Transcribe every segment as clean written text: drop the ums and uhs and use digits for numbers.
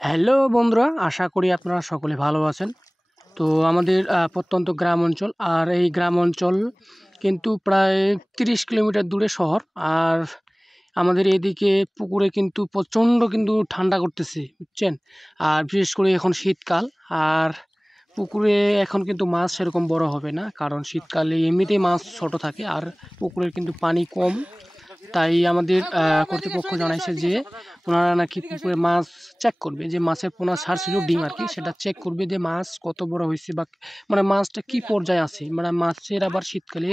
Hello বন্ধুরা, আশা করি আপনারা সকলে ভালো আছেন। তো আমাদের প্রত্যন্ত গ্রাম অঞ্চল, আর এই গ্রাম অঞ্চল কিন্তু প্রায় 30 কিলোমিটার দূরে শহর। আর আমাদের এদিকে পুকুরে কিন্তু প্রচণ্ড কিন্তু ঠান্ডা করতেছে, বুঝছেন। আর বিশেষ করে এখন শীতকাল, আর পুকুরে এখন কিন্তু মাছ সেরকম বড় হবে না, কারণ শীতকালে এমনিতেই মাছ ছোট থাকে আর পুকুরের কিন্তু পানি কম। তাই আমাদের কর্তৃপক্ষ জানাইছে যে ওনারা নাকি পুকুরে মাছ চেক করবে, যে মাছের পোনা ছাড়ছিল ডিম আর কি, সেটা চেক করবে যে মাছ কত বড় হয়েছে বা মানে মাছটা কি পর্যায়ে আছে। মানে মাছের আবার শীতকালে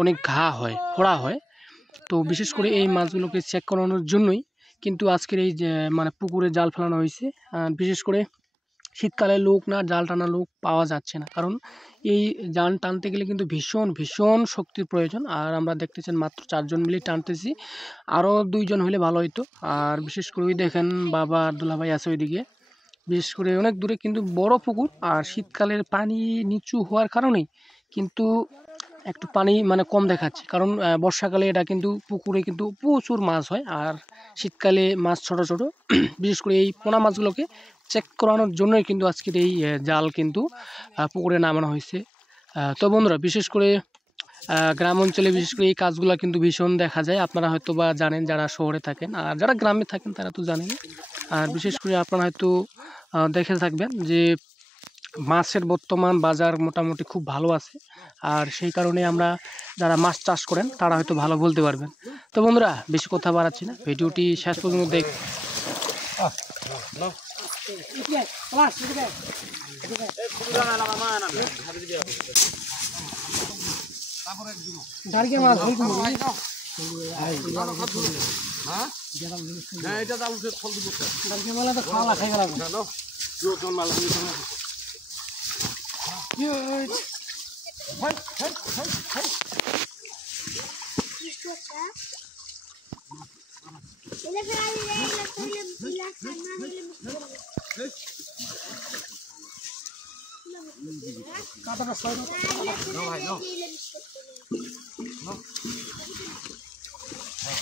অনেক ঘা হয়, ফোড়া হয়। তো বিশেষ করে এই মাছগুলোকে চেক করানোর জন্যই কিন্তু আজকের এই যে মানে পুকুরে জাল ফেলানো হয়েছে। বিশেষ করে শীতকালে লোক না, জাল টানা লোক পাওয়া যাচ্ছে না, কারণ এই জাল টানতে গেলে কিন্তু ভীষণ ভীষণ শক্তির প্রয়োজন। আর আমরা দেখতেছেন মাত্র 4 জন মিলেই টানতেছি, আরও 2 জন হলে ভালো হতো। আর বিশেষ করে ওই দেখেন বাবা আর দুলাভাই আছে ওইদিকে, বিশেষ করে অনেক দূরে কিন্তু বড় পুকুর। আর শীতকালের পানি নিচু হওয়ার কারণেই কিন্তু একটু পানি মানে কম দেখাচ্ছে, কারণ বর্ষাকালে এটা কিন্তু পুকুরে কিন্তু প্রচুর মাছ হয়, আর শীতকালে মাছ ছোট ছোট। বিশেষ করে এই পোনা মাছগুলোকে চেক করানোর জন্যই কিন্তু আজকের এই জাল কিন্তু পুকুরে নামানো হয়েছে। তো বন্ধুরা, বিশেষ করে গ্রাম অঞ্চলে বিশেষ করে এই কাজগুলো কিন্তু ভীষণ দেখা যায়। আপনারা হয়তো বা জানেন, যারা শহরে থাকেন, আর যারা গ্রামে থাকেন তারা তো জানেন। আর বিশেষ করে আপনারা হয়তো দেখে থাকবেন যে মাছের বর্তমান বাজার মোটামুটি খুব ভালো আছে। আর সেই কারণে আমরা যারা মাছ চাষ করেন তারা হয়তো ভালো বলতে পারবেন। তো বন্ধুরা, বেশি কথা বাড়াচ্ছি না, ভিডিওটি শেষ পর্যন্ত দেখ।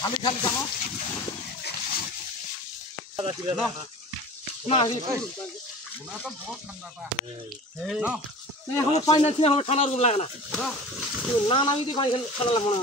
খালি খালি জানো না এখন পানি না ছিল, আমার ঠান্ডার লাগে না না নামি দিয়ে পানি ঠান্ডা লাগবে না।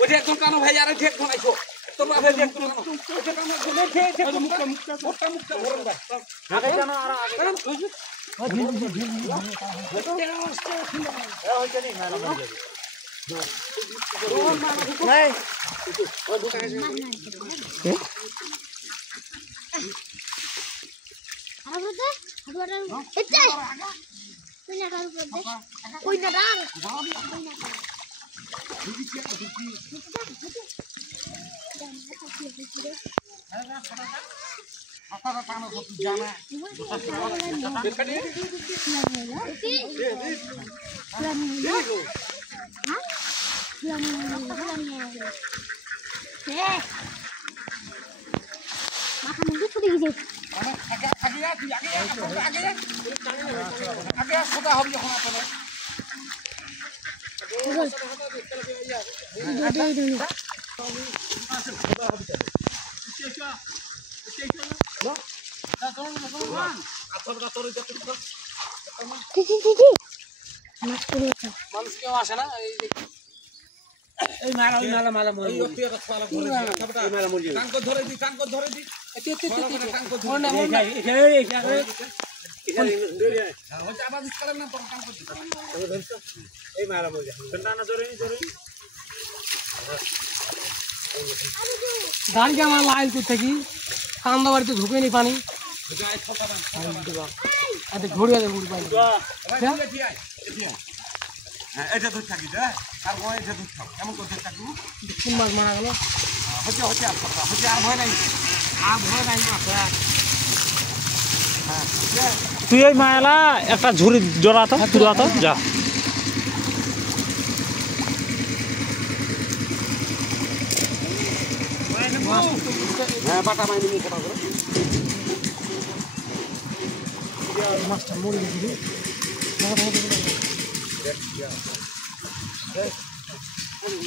ওইটা একদম কানো ভাই, আর ঠেক বানাইছো তোর বাপে ঠেক কেন ওইটা কানো বলে ঠেক ঠেক মুক্তা মুক্তা মুক্তা মুক্তা ভরন ভাই আগে জানো আর আগে কারণ কইছো ঢিল ঢিল ঢিল এ হইছে নি মারা মরে যাবে নাই ওই দুটা গেছে কে আর বলতে হাড়ুয়াটা এতে কইনা কার বলতে কইনা দাঁড় কইনা মানুষ কেউ আসে না এই মালা মালা মালা মরে মালা মরে টাঙ্ক ধরে দি টাঙ্ক ধরে দি টাঙ্ক ধরে না আবার করেন না টাঙ্ক এই মালা মরে টানা ধরে নি ধরে গাড়ি আমার লাইন করতে কি কান্দা বাড়িতে ঢুকে নি পানি আরে ঘুরে দে ঘুরে পাই হ্যাঁ এটা ধরে থাকি রে আর ভয় এটা ধরে থাক কেমন করে ধরে থাকবো কোন মাছ মারা গেল হচ্ছে হচ্ছে আর ভয় নাই আর ভয় নাই মাছ তুই ওই মায়ালা একটা ঝুড়ি জড়াতো জড়াতো যা হ্যাঁ বাটা মাইনি নিয়ে কথা বলো মাছটা মরে গেছে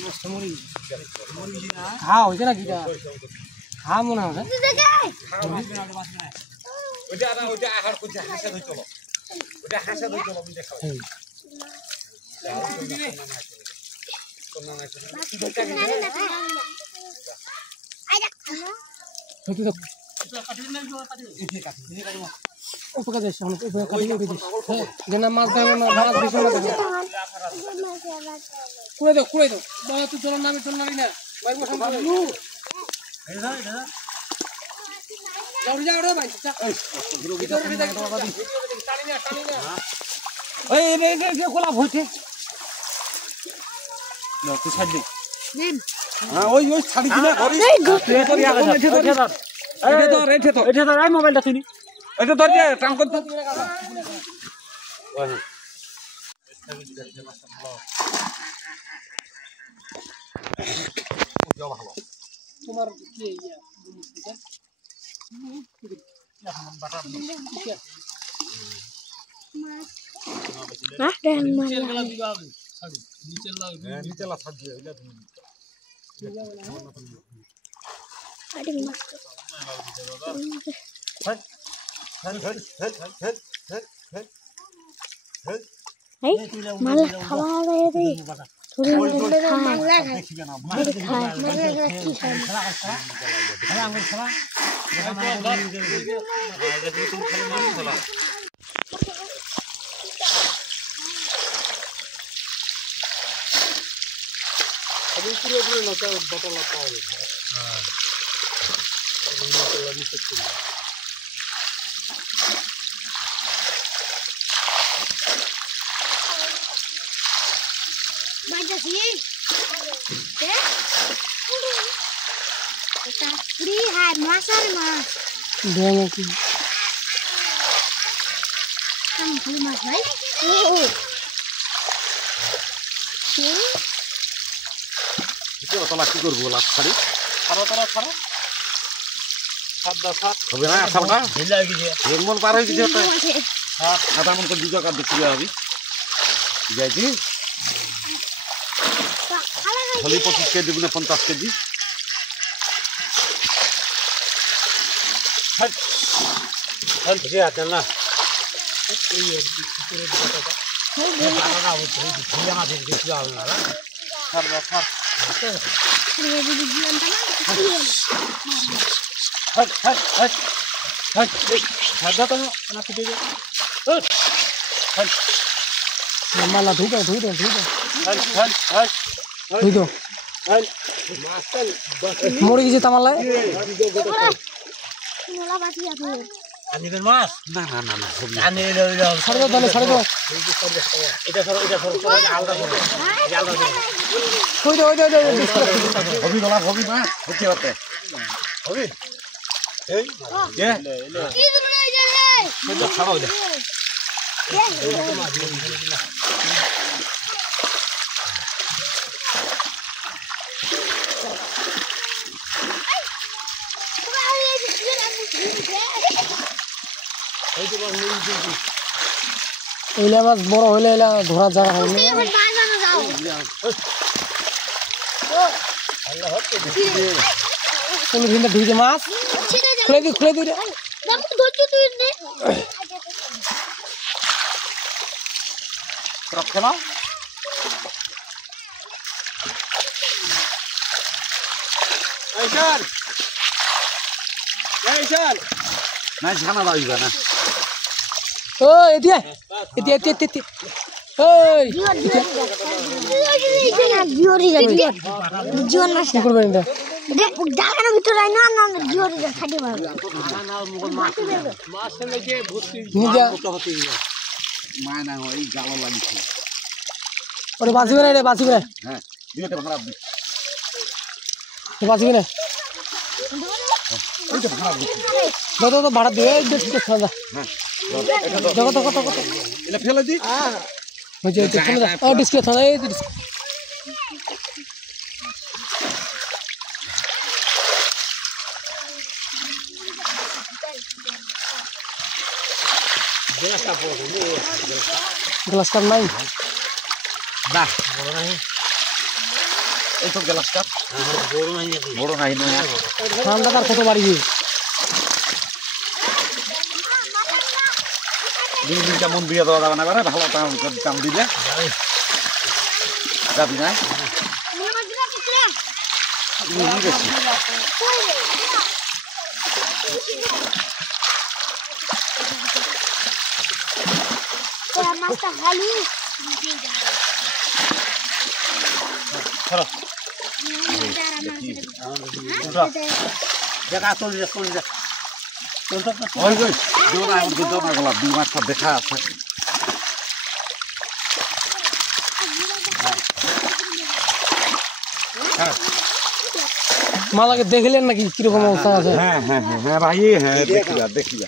মাছটা মরে গেছে খা হয়েছে না কিটা খা মনে হয় ওইটা আহার করছে হাসা ধরে চলো ওইটা হাসা ধরে চলো বুঝে খাও উপকার যাচ্ছে উপকার কাটিয়ে উঠে দিস যে না মাছ ধরবে না মাছ বেশি না কুড়ে দাও বাবা তুই চলার নামে চল নামি না ভাই বসে যাও যাও রে ভাই ওই গোলাপ হইছে তুই ছাড় দে হ্যাঁ ওই ছাড়ি দিলে ঘরে এটা ধর এই মোবাইলটা তুই এটা ধর দিয়ে টান করতে তোমার কি নিচেলা ছাড় দিয়ে ওইটা তুমি মাল খাওয়া হবে রে থোড়ি মাল খায় কি খায় free hai masar mas দেয় কি kamu free mas bhai তলা কি করবো লাখ ছাড়ি ছাড়ো তারা ছাড়ো হবে না সালটা মন পার হয়ে গেছে আধা মন করে 2 টাকা বিক্রি হবে যাইছি হলি 25 কেজি গুলো 50 কেজি না মালা ধুই দাও মরে গেছে তামালায় nola bati apu আনিবেন মাছ না না না না হবে আনি ছাড়ে দাও তাহলে ছাড়ে দাও এটা ধরো আলাদা করো ওই দাও হবি গলা হবি মা হচ্ছে হতে হবি এই যে ki dulu aja he এটা ছাড়াও দে এইলা মাছ বড় হইলে এলা ধরা জায়গা হয় না কোন ভিন্ন ধুইতে মাছ খুলে দি রে রাখে না এইশান না ঝানা দাইবা না ও এদিকে এই জীবন মাছ কি করবেন এটা? ডাকার ভিতরে না না জিওর খাটি মারবে নিজে মায় না এই গালো লাগিছে ওরে বাঁচিবে না রে, বাঁচিবে না, হ্যাঁ দিতে ভাড়া দিই বাঁচিবে না। এইটা ভাড়া দিই তো ভাড়া দিবে এই যে ঠিক আছে যা। দেখো তো কত কত এটা ফেলে দি ওই যে চলে যা। ও ডিসকে থানা এই যে ডিসকে। গ্লাস কাপ নাই? না এই তো গ্লাস কাপ বড় নাই না ঠান্ডা তার কত বাড়ি গিয়ে দিনটা মন দিয়ে দেওয়া যাবে না করে ভালো দাম দিলে যাবি না মাছটা হালু দেখা চলে যা চলে যা ওই ওই দোনা দোনা গলা দুই মাছটা দেখা আছে মালাকে দেখলেন নাকি কিরকম অবস্থা আছে? হ্যাঁ হ্যাঁ হ্যাঁ হ্যাঁ ভাই হ্যাঁ দেখি যা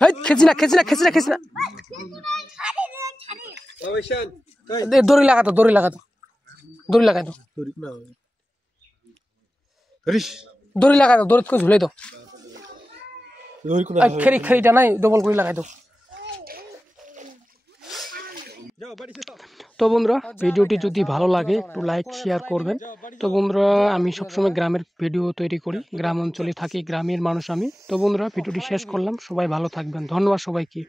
হ্যাঁ খেছি না খেছি না খেছি না খেছি না দড়ি লাগাতো দড়ি লাগাতো দড়ি লাগাতো দড়ি লাগাতো দড়ি করে ঝুলে তো খেরি খেরিটা নাই ডবল করে লাগাই তো। তো বন্ধুরা ভিডিওটি যদি ভালো লাগে একটু লাইক শেয়ার করবেন। তো বন্ধুরা আমি সবসময় গ্রামের ভিডিও তৈরি করি, গ্রাম অঞ্চলে থাকি, গ্রামের মানুষ আমি। তো বন্ধুরা ভিডিওটি শেষ করলাম, সবাই ভালো থাকবেন, ধন্যবাদ সবাইকে।